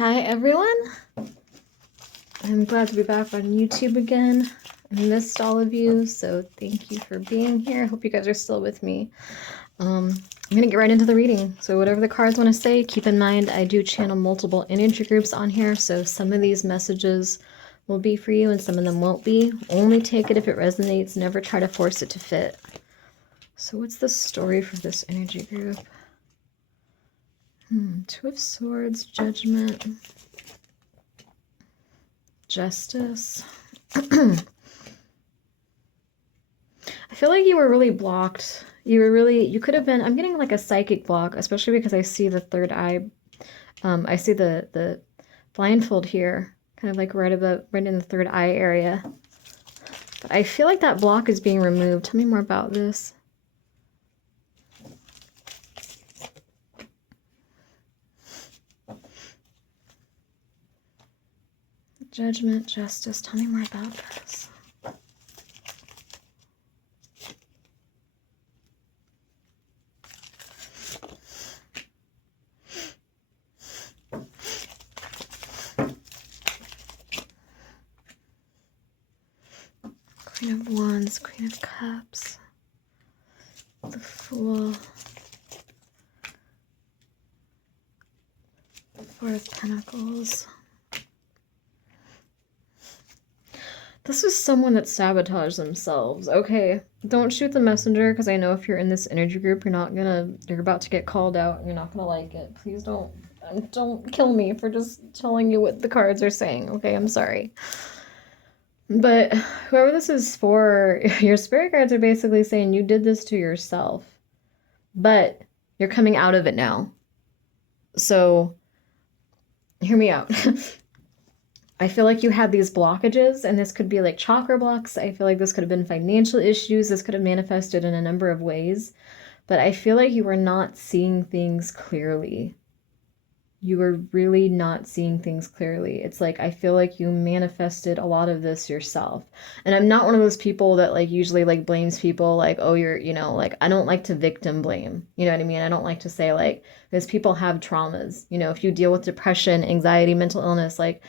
Hi everyone, I'm glad to be back on YouTube again. I missed all of you, so thank you for being here. I hope you guys are still with me. I'm gonna get right into the reading. So whatever the cards want to say, keep in mind I do channel multiple energy groups on here, so some of these messages will be for you and some of them won't be. Only take it if it resonates, never try to force it to fit. So what's the story for this energy group? Two of Swords, Judgment, Justice. I feel like you were really blocked. You could have been, I'm getting like a psychic block, especially because I see the third eye. I see the blindfold here, kind of like right in the third eye area. But I feel like that block is being removed. Tell me more about this. Judgment, Justice, tell me more about this. Queen of Wands, Queen of Cups, the Fool, Four of Pentacles. This is someone that sabotaged themselves. Okay, don't shoot the messenger, because I know if you're in this energy group, you're about to get called out and you're not gonna like it. Please don't kill me for just telling you what the cards are saying. Okay, I'm sorry. But whoever this is for, your spirit guides are basically saying you did this to yourself, but you're coming out of it now. So hear me out. I feel like you had these blockages, and this could be like chakra blocks. I feel like this could have been financial issues. This could have manifested in a number of ways, but I feel like you were not seeing things clearly. You were really not seeing things clearly. It's like, I feel like you manifested a lot of this yourself. And I'm not one of those people that like usually like blames people like, oh, you're, you know, like, I don't like to victim blame. You know what I mean? I don't like to say like, because people have traumas. You know, if you deal with depression, anxiety, mental illness, like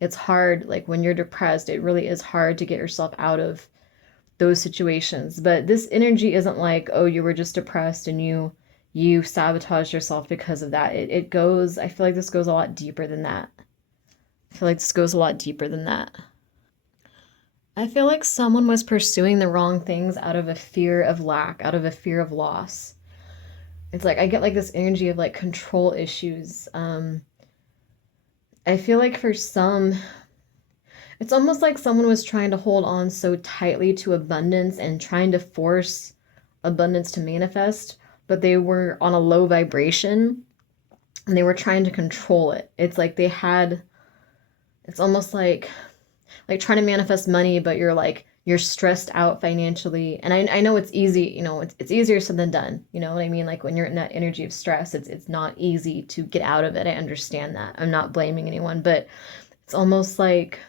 it's hard. Like when you're depressed, it really is hard to get yourself out of those situations. But this energy isn't like, oh, you were just depressed and you sabotaged yourself because of that. It goes, I feel like this goes a lot deeper than that. I feel like this goes a lot deeper than that. I feel like someone was pursuing the wrong things out of a fear of lack, out of a fear of loss. It's like, I get like this energy of like control issues. I feel like for some, it's almost like someone was trying to hold on so tightly to abundance and trying to force abundance to manifest, but they were on a low vibration and they were trying to control it. It's like they had, it's almost like trying to manifest money, but you're stressed out financially. And I know it's easy, you know, it's easier said than done. You know what I mean? Like when you're in that energy of stress, it's not easy to get out of it. I understand that. I'm not blaming anyone, but it's almost like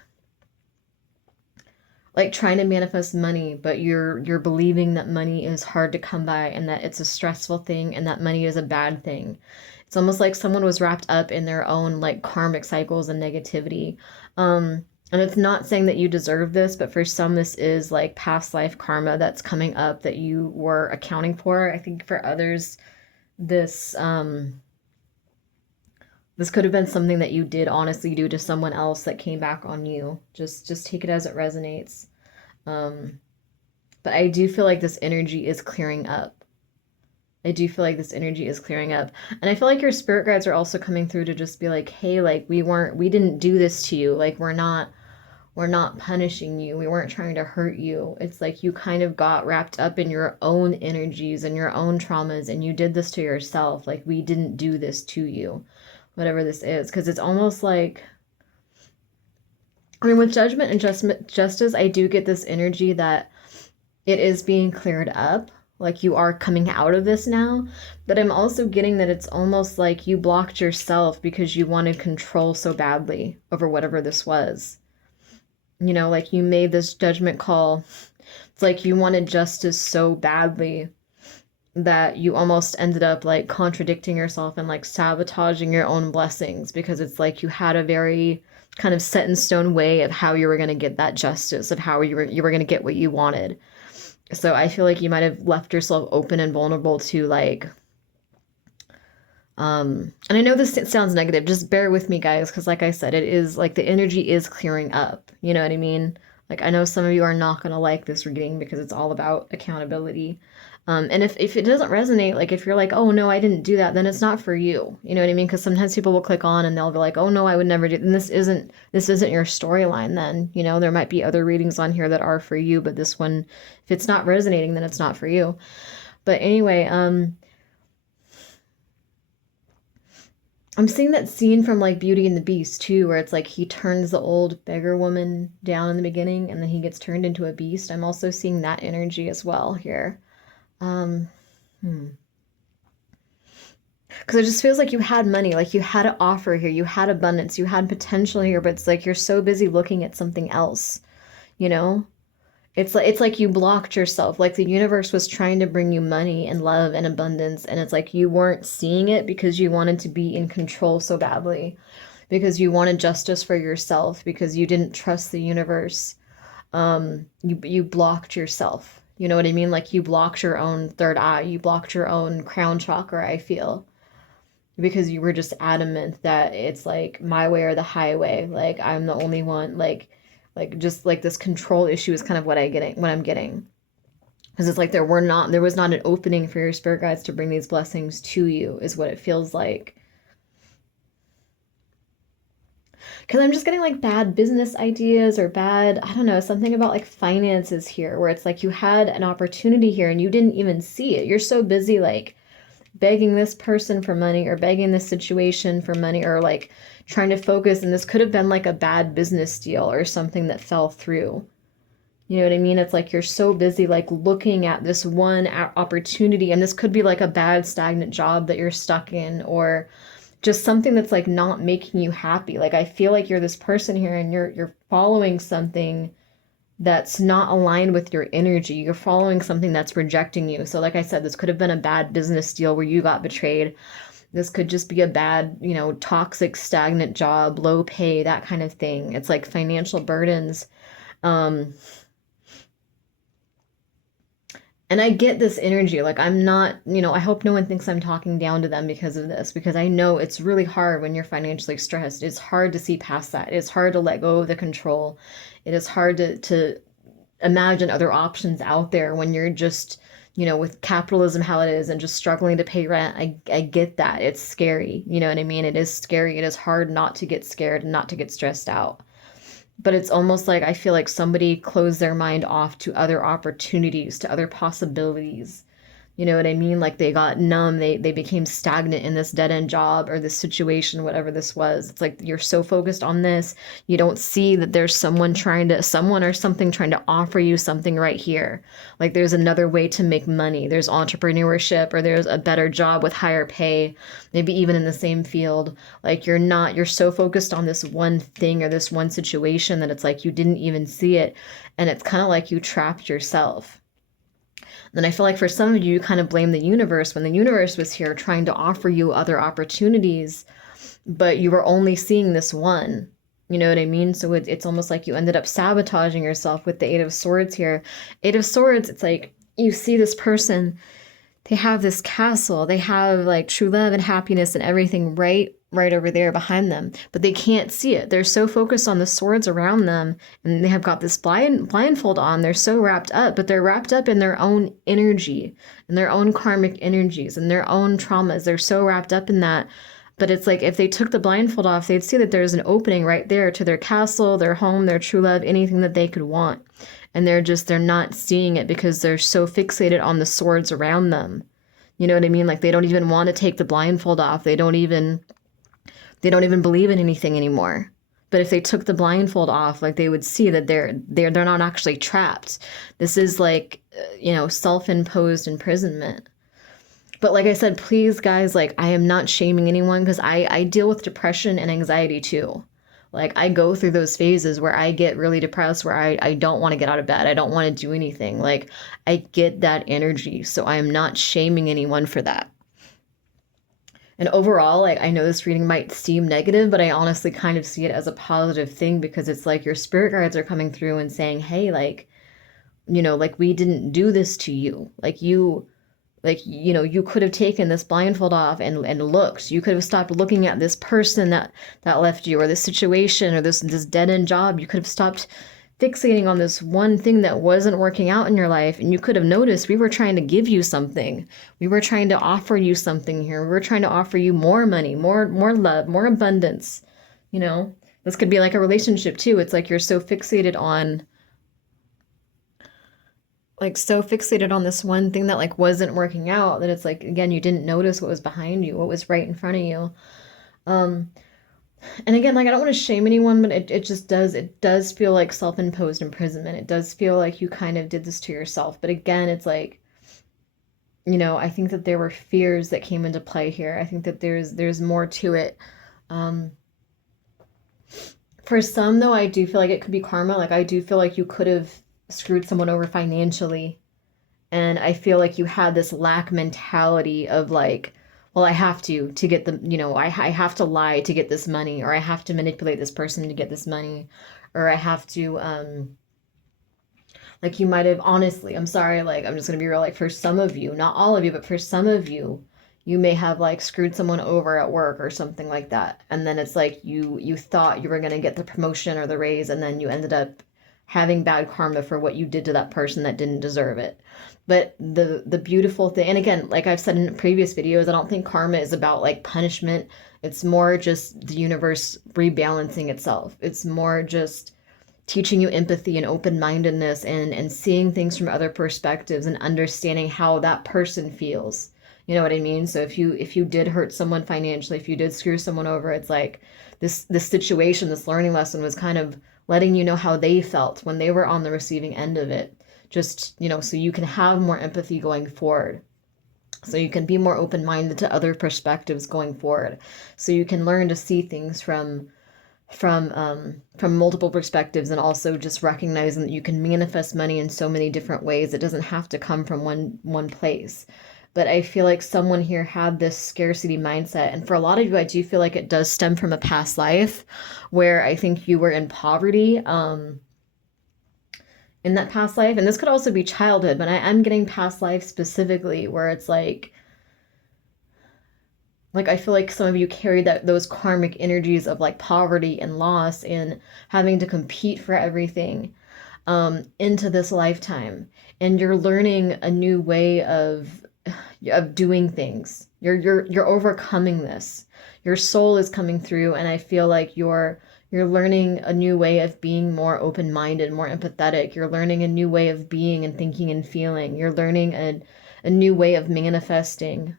trying to manifest money, but you're believing that money is hard to come by and that it's a stressful thing and that money is a bad thing. It's almost like someone was wrapped up in their own like karmic cycles and negativity. And it's not saying that you deserve this, but for some, this is like past life karma that's coming up that you were accounting for. I think for others, this this could have been something that you did honestly do to someone else that came back on you. Just take it as it resonates. But I do feel like this energy is clearing up. I do feel like this energy is clearing up. And I feel like your spirit guides are also coming through to just be like, hey, like we didn't do this to you. Like we're not punishing you. We weren't trying to hurt you. It's like you kind of got wrapped up in your own energies and your own traumas and you did this to yourself. Like we didn't do this to you, whatever this is. Because it's almost like, I mean, with judgment and justice, I do get this energy that it is being cleared up. Like you are coming out of this now. But I'm also getting that it's almost like you blocked yourself because you wanted control so badly over whatever this was. You know, like you made this judgment call. It's like you wanted justice so badly that you almost ended up like contradicting yourself and like sabotaging your own blessings, because it's like you had a very kind of set in stone way of how you were going to get that justice, of how you were going to get what you wanted. So I feel like you might have left yourself open and vulnerable to like and I know this sounds negative, just bear with me guys, because like I said, it is like the energy is clearing up, you know what I mean? Like I know some of you are not going to like this reading because it's all about accountability. And if it doesn't resonate, like if you're like, oh no, I didn't do that, then it's not for you. You know what I mean? Because sometimes people will click on and they'll be like, oh no, I would never do. And this isn't your storyline. Then you know there might be other readings on here that are for you, but this one, if it's not resonating, then it's not for you. But anyway, I'm seeing that scene from like Beauty and the Beast too, where it's like he turns the old beggar woman down in the beginning and then he gets turned into a beast. I'm also seeing that energy as well here. Because it just feels like you had money, like you had an offer here, you had abundance, you had potential here, but it's like you're so busy looking at something else, you know? It's like you blocked yourself. Like the universe was trying to bring you money and love and abundance, and it's like you weren't seeing it because you wanted to be in control so badly, because you wanted justice for yourself, because you didn't trust the universe. You blocked yourself. You know what I mean? Like you blocked your own third eye, you blocked your own crown chakra, I feel. Because you were just adamant that it's like my way or the highway. Like I'm the only one. Like just like this control issue is kind of what I'm getting. Because it's like there was not an opening for your spirit guides to bring these blessings to you, is what it feels like. Because I'm just getting like bad business ideas or bad, I don't know, something about like finances here, where it's like you had an opportunity here and you didn't even see it. You're so busy like begging this person for money or begging this situation for money, or like trying to focus. And this could have been like a bad business deal or something that fell through. You know what I mean? It's like you're so busy like looking at this one opportunity, and this could be like a bad stagnant job that you're stuck in, or just something that's like not making you happy. Like I feel like you're this person here and you're following something that's not aligned with your energy. You're following something that's rejecting you. So like I said, this could have been a bad business deal where you got betrayed. This could just be a bad, you know, toxic, stagnant job, low pay, that kind of thing. It's like financial burdens. And I get this energy. Like I'm not, you know, I hope no one thinks I'm talking down to them because of this, because I know it's really hard when you're financially stressed. It's hard to see past that. It's hard to let go of the control. It is hard to imagine other options out there when you're just, you know, with capitalism how it is and just struggling to pay rent. I get that. It's scary. You know what I mean? It is scary. It is hard not to get scared and not to get stressed out. But it's almost like I feel like somebody closed their mind off to other opportunities, to other possibilities. You know what I mean? Like they got numb, they became stagnant in this dead-end job or this situation, whatever this was. It's like you're so focused on this, you don't see that there's someone or something trying to offer you something right here. Like there's another way to make money. There's entrepreneurship, or there's a better job with higher pay, maybe even in the same field. Like you're so focused on this one thing or this one situation that it's like you didn't even see it. And it's kind of like you trapped yourself. Then I feel like for some of you, you kind of blame the universe when the universe was here trying to offer you other opportunities, but you were only seeing this one. You know what I mean? So it's almost like you ended up sabotaging yourself with the Eight of Swords here. Eight of Swords, it's like you see this person, they have this castle, they have like true love and happiness and everything right over there behind them, but they can't see it. They're so focused on the swords around them, and they have got this blindfold on. They're so wrapped up, but they're wrapped up in their own energy and their own karmic energies and their own traumas. They're so wrapped up in that. But it's like if they took the blindfold off, they'd see that there's an opening right there to their castle, their home, their true love, anything that they could want. And they're not seeing it because they're so fixated on the swords around them. You know what I mean? Like they don't even want to take the blindfold off. They don't even believe in anything anymore. But if they took the blindfold off, like they would see that they're not actually trapped. This is like, you know, self-imposed imprisonment. But like I said, please guys, like I am not shaming anyone, because I deal with depression and anxiety too. Like, I go through those phases where I get really depressed, where I don't want to get out of bed. I don't want to do anything. Like, I get that energy. So I am not shaming anyone for that. And overall, like, I know this reading might seem negative, but I honestly kind of see it as a positive thing, because it's like your spirit guides are coming through and saying, hey, like, you know, like, we didn't do this to you. Like, you could have taken this blindfold off and looked. You could have stopped looking at this person that left you, or this situation, or this dead end job. You could have stopped fixating on this one thing that wasn't working out in your life, and you could have noticed we were trying to give you something. We were trying to offer you something here. We were trying to offer you more money, more love, more abundance. You know, this could be like a relationship too. It's like you're so fixated on this one thing that like wasn't working out, that it's like, again, you didn't notice what was behind you, what was right in front of you. And again, like, I don't want to shame anyone, but it does feel like self-imposed imprisonment. It does feel like you kind of did this to yourself. But again, it's like, you know, I think that there were fears that came into play here. I think that there's more to it. For some, though, I do feel like it could be karma. Like, I do feel like you could have screwed someone over financially, and I feel like you had this lack mentality of like, well, I have to get the, you know, I have to lie to get this money, or I have to manipulate this person to get this money, or I have to like, you might have, honestly, I'm sorry, like, I'm just gonna be real, like, for some of you, not all of you, but for some of you, you may have like screwed someone over at work or something like that, and then it's like you thought you were gonna get the promotion or the raise, and then you ended up having bad karma for what you did to that person that didn't deserve it. But the beautiful thing, and again, like I've said in previous videos, I don't think karma is about like punishment. It's more just the universe rebalancing itself. It's more just teaching you empathy and open-mindedness, and seeing things from other perspectives, and understanding how that person feels. You know what I mean? So if you did hurt someone financially, if you did screw someone over, it's like this situation, this learning lesson was kind of letting you know how they felt when they were on the receiving end of it. Just, you know, so you can have more empathy going forward. So you can be more open-minded to other perspectives going forward. So you can learn to see things from multiple perspectives, and also just recognizing that you can manifest money in so many different ways. It doesn't have to come from one place. But I feel like someone here had this scarcity mindset. And for a lot of you, I do feel like it does stem from a past life where I think you were in poverty in that past life. And this could also be childhood, but I'm getting past life specifically, where it's like I feel like some of you carry those karmic energies of like poverty and loss and having to compete for everything into this lifetime. And you're learning a new way of doing things. You're overcoming this. Your soul is coming through, and I feel like you're learning a new way of being more open-minded, more empathetic. You're learning a new way of being and thinking and feeling. You're learning a new way of manifesting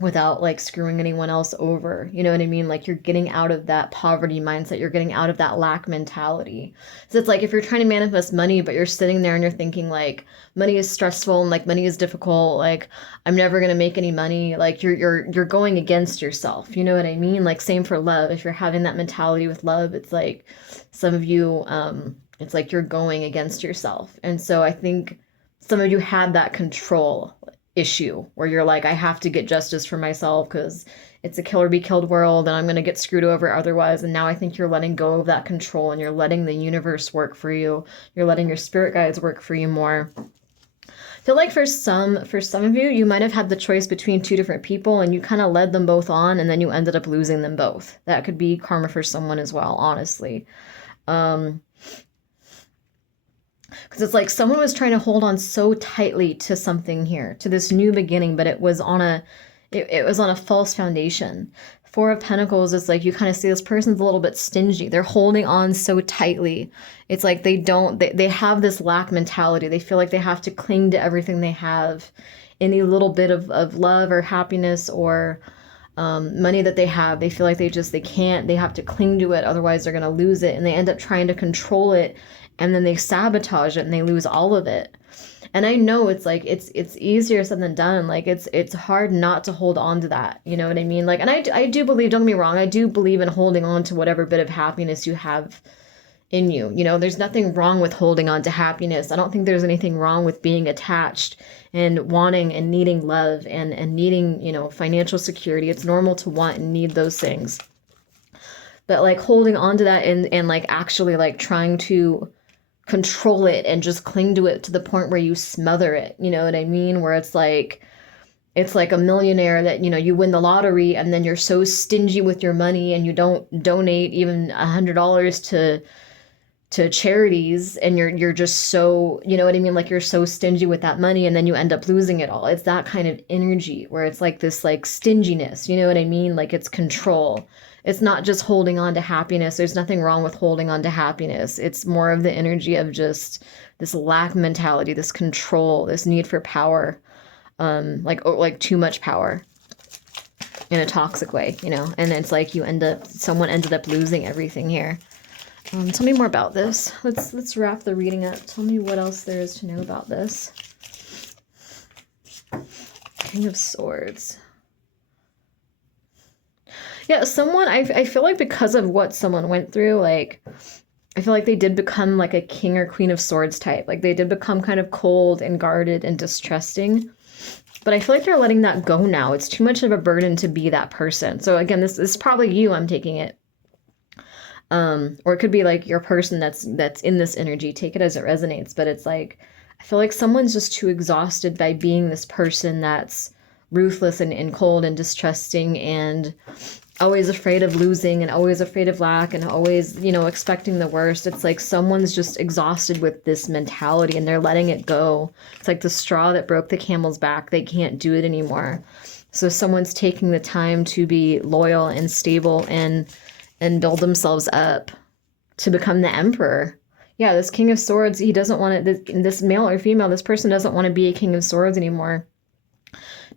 without like screwing anyone else over. You know what I mean? Like, you're getting out of that poverty mindset. You're getting out of that lack mentality. So it's like, if you're trying to manifest money, but you're sitting there and you're thinking like, money is stressful and like money is difficult, like I'm never going to make any money, like you're going against yourself. You know what I mean? Like, same for love. If you're having that mentality with love, it's like some of you, it's like you're going against yourself. And so I think some of you had that control issue where you're like, I have to get justice for myself because it's a kill or be killed world, and I'm going to get screwed over otherwise. And now I think you're letting go of that control, and you're letting the universe work for you. You're letting your spirit guides work for you more. I feel like for some of you, you might have had the choice between two different people, and you kind of led them both on, and then you ended up losing them both. That could be karma for someone as well, honestly. Because it's like someone was trying to hold on so tightly to something here, to this new beginning, but it was on a false foundation. Four of Pentacles is like, you kind of see this person's a little bit stingy. They're holding on so tightly. It's like they have this lack mentality. They feel like they have to cling to everything they have. Any little bit of love or happiness or money that they have, they feel like they can't, they have to cling to it, otherwise they're going to lose it. And they end up trying to control it, and then they sabotage it and they lose all of it. And I know it's like it's easier said than done. Like it's hard not to hold on to that. You know what I mean? Like, and I do believe, don't get me wrong, I do believe in holding on to whatever bit of happiness you have in you. You know, there's nothing wrong with holding on to happiness. I don't think there's anything wrong with being attached and wanting and needing love and needing, you know, financial security. It's normal to want and need those things. But like holding on to that and like actually like trying to control it and just cling to it to the point where you smother it. You know what I mean? Where it's like a millionaire that, you know, you win the lottery and then you're so stingy with your money and you don't donate even $100 to charities, and you're just so, you know what I mean, like you're so stingy with that money and then you end up losing it all. It's that kind of energy where it's like this like stinginess, you know what I mean? Like it's control. It's not just holding on to happiness. There's nothing wrong with holding on to happiness. It's more of the energy of just this lack mentality, this control, this need for power, like too much power in a toxic way, you know. And it's like someone ended up losing everything here. Tell me more about this. Let's wrap the reading up. Tell me what else there is to know about this. King of Swords. Yeah, someone, I feel like because of what someone went through, like, I feel like they did become like a king or queen of swords type. Like they did become kind of cold and guarded and distrusting. But I feel like they're letting that go now. It's too much of a burden to be that person. So again, this is probably you, I'm taking it. Or it could be like your person that's in this energy. Take it as it resonates. But it's like, I feel like someone's just too exhausted by being this person that's ruthless and cold and distrusting and always afraid of losing and always afraid of lack and always, you know, expecting the worst. It's like someone's just exhausted with this mentality and they're letting it go. It's like the straw that broke the camel's back. They can't do it anymore. So someone's taking the time to be loyal and stable and build themselves up to become the emperor. Yeah, this King of Swords, he doesn't want it, this male or female, this person doesn't want to be a King of Swords anymore.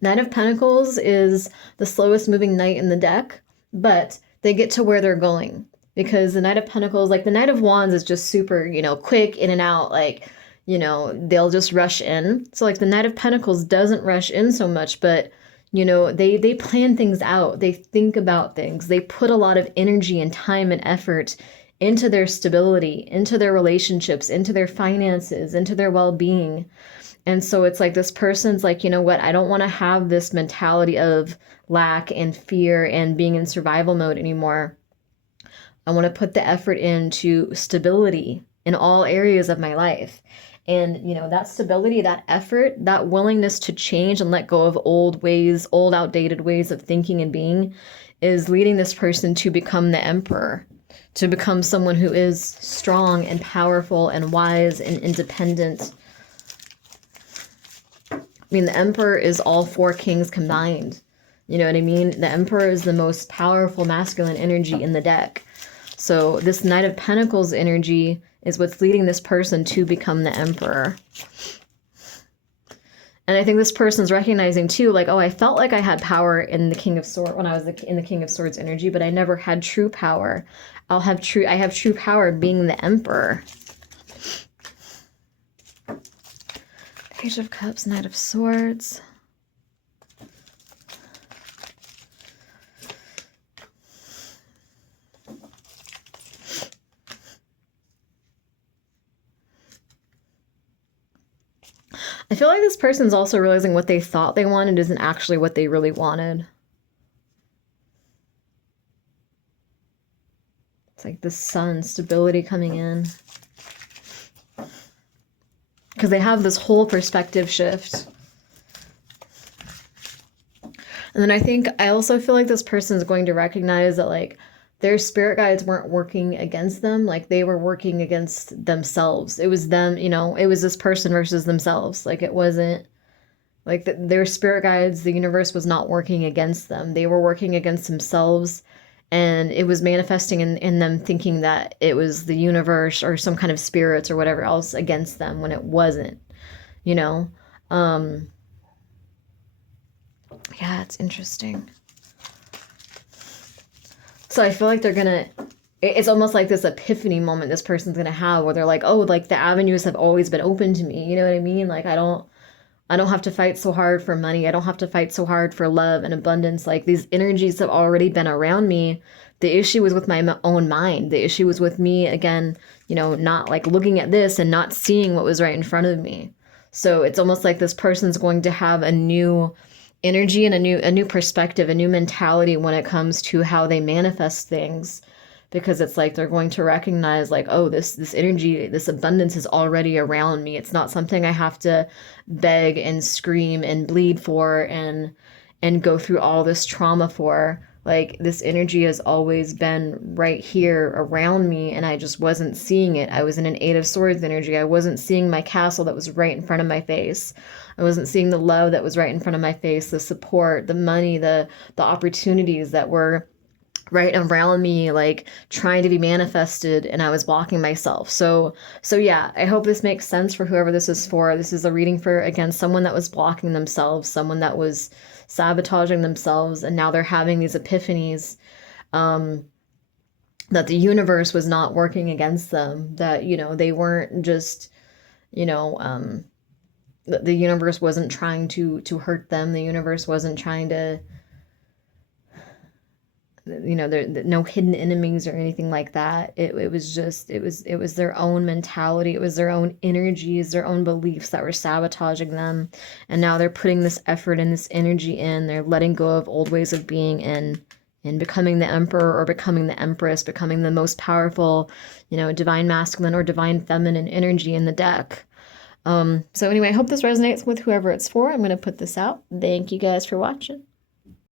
Knight of Pentacles is the slowest moving knight in the deck, but they get to where they're going. Because the Knight of Pentacles, like the Knight of Wands is just super, you know, quick in and out, like, you know, they'll just rush in. So like the Knight of Pentacles doesn't rush in so much, but you know, they plan things out. They think about things. They put a lot of energy and time and effort into their stability, into their relationships, into their finances, into their well-being. And so it's like this person's like, you know what? I don't want to have this mentality of lack and fear and being in survival mode anymore. I want to put the effort into stability in all areas of my life. And, you know, that stability, that effort, that willingness to change and let go of old ways, old outdated ways of thinking and being is leading this person to become the emperor, to become someone who is strong and powerful and wise and independent. I mean, the emperor is all four kings combined. You know what I mean? The emperor is the most powerful masculine energy in the deck. So this Knight of Pentacles energy is what's leading this person to become the emperor. And I think this person's recognizing too, like, oh, I felt like I had power in the King of Swords when I was in the King of Swords energy, but I never had true power. I have true power being the emperor. Page of Cups, Knight of Swords. I feel like this person's also realizing what they thought they wanted isn't actually what they really wanted. It's like the sun, stability coming in. Because they have this whole perspective shift. And then I also feel like this person is going to recognize that like their spirit guides weren't working against them. Like they were working against themselves. It was them, you know, it was this person versus themselves. Like it wasn't like their spirit guides, the universe was not working against them. They were working against themselves. And it was manifesting in them thinking that it was the universe or some kind of spirits or whatever else against them when it wasn't, you know? Yeah, it's interesting. So I feel like they're gonna it's almost like this epiphany moment this person's gonna have where they're like, oh, like the avenues have always been open to me. You know what I mean? Like I don't have to fight so hard for money. I don't have to fight so hard for love and abundance. Like these energies have already been around me. The issue was with my own mind. The issue was with me, again, not like looking at this and not seeing what was right in front of me. So it's almost like this person's going to have a new energy and a new perspective, a new mentality when it comes to how they manifest things, because it's like they're going to recognize like, oh, this energy, this abundance is already around me. It's not something I have to beg and scream and bleed for and go through all this trauma for. Like this energy has always been right here around me and I just wasn't seeing it. I was in an Eight of Swords energy. I wasn't seeing my castle that was right in front of my face. I wasn't seeing the love that was right in front of my face, the support, the money, the opportunities that were right around me, like trying to be manifested, and I was blocking myself. So yeah, I hope this makes sense for whoever this is for. This is a reading for, again, someone that was blocking themselves, someone that was sabotaging themselves, and now they're having these epiphanies, that the universe was not working against them, that they weren't just the universe wasn't trying to hurt them. The universe wasn't trying to, there no hidden enemies or anything like that. It was just, it was their own mentality, it was their own energies, their own beliefs that were sabotaging them, and now they're putting this effort and this energy in. They're letting go of old ways of being in becoming the emperor or becoming the empress, becoming the most powerful, divine masculine or divine feminine energy in the deck. So anyway, I hope this resonates with whoever it's for. I'm going to put this out. Thank you guys for watching.